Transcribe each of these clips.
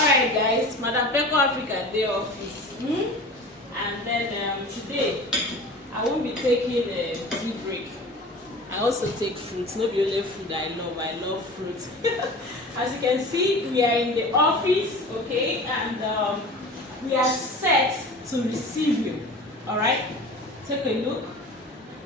Alright guys, Madam Pekle Africa Day office. And then today I won't be taking a tea break. I also take fruits, not the only food I love fruit. As you can see, we are in the office, okay, and we are set to receive you. Alright, take a look.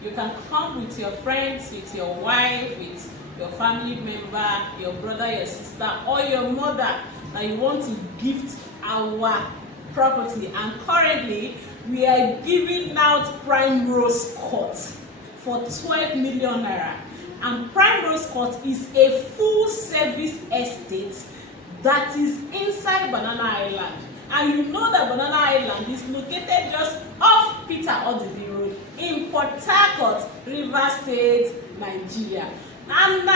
You can come with your friends, with your wife, with your family member, your brother, your sister, or your mother that you want to gift our property. And currently we are giving out PrimeRose Court for 12 million naira. And PrimeRose Court is a full service estate that is inside Banana Island. And you know that Banana Island is located just off Odili Road in Port Harcourt, Rivers State, Nigeria. And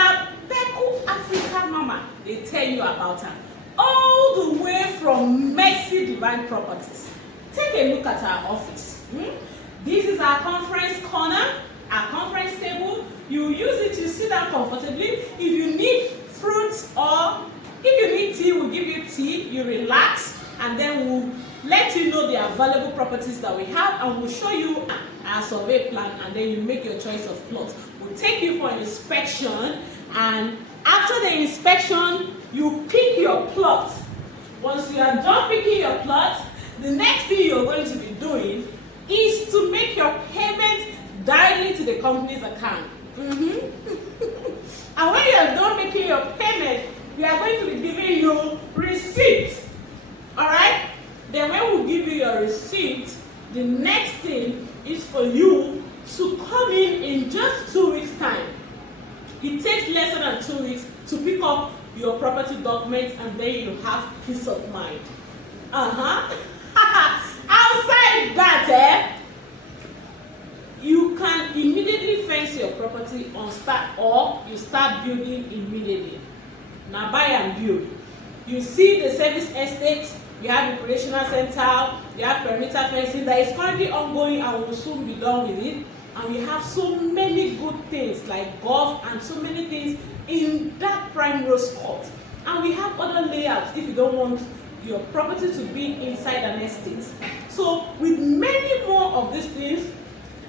Pekle Africa Mama, they tell you about her. All the way from Mercy Divine Properties. Take a look at our office. This is our conference corner, our conference table. You use it, you sit down comfortably. If you need fruits or if you need tea, we'll give you tea, you relax, and then we'll let you know the available properties that we have, and we'll show you our survey plan, and then you make your choice of plot. We'll take you for inspection, and after the inspection, you pick your plot. Once you are done picking your plot, the next thing you're going to be doing is to make your payment directly to the company's account. And when you are done making your payment, we are going to be giving you receipt. Alright? Then when we give you your receipt, the next thing is for you to come in just 2 weeks' time. It takes less than 2 weeks to pick up your property documents, and then you have peace of mind. Outside that, you can immediately fence your property on start, or you start building immediately. Now buy and build. You see the service estate, you have the recreational center, you have perimeter fencing that is currently ongoing and will soon be done with it. And we have so many good things like golf and so many things in that PrimeRose Court. And we have other layouts if you don't want your property to be inside an estate. So with many more of these things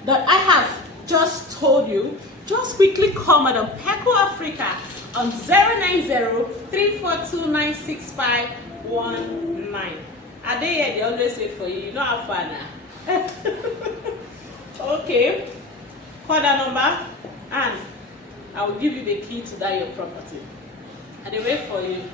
that I have just told you, just quickly call Madam Pekle Africa on 090-3429-6519. Are they here? They always wait for you. You know how far now. Okay. Call that number and I will give you the key to that your property. And they wait for you.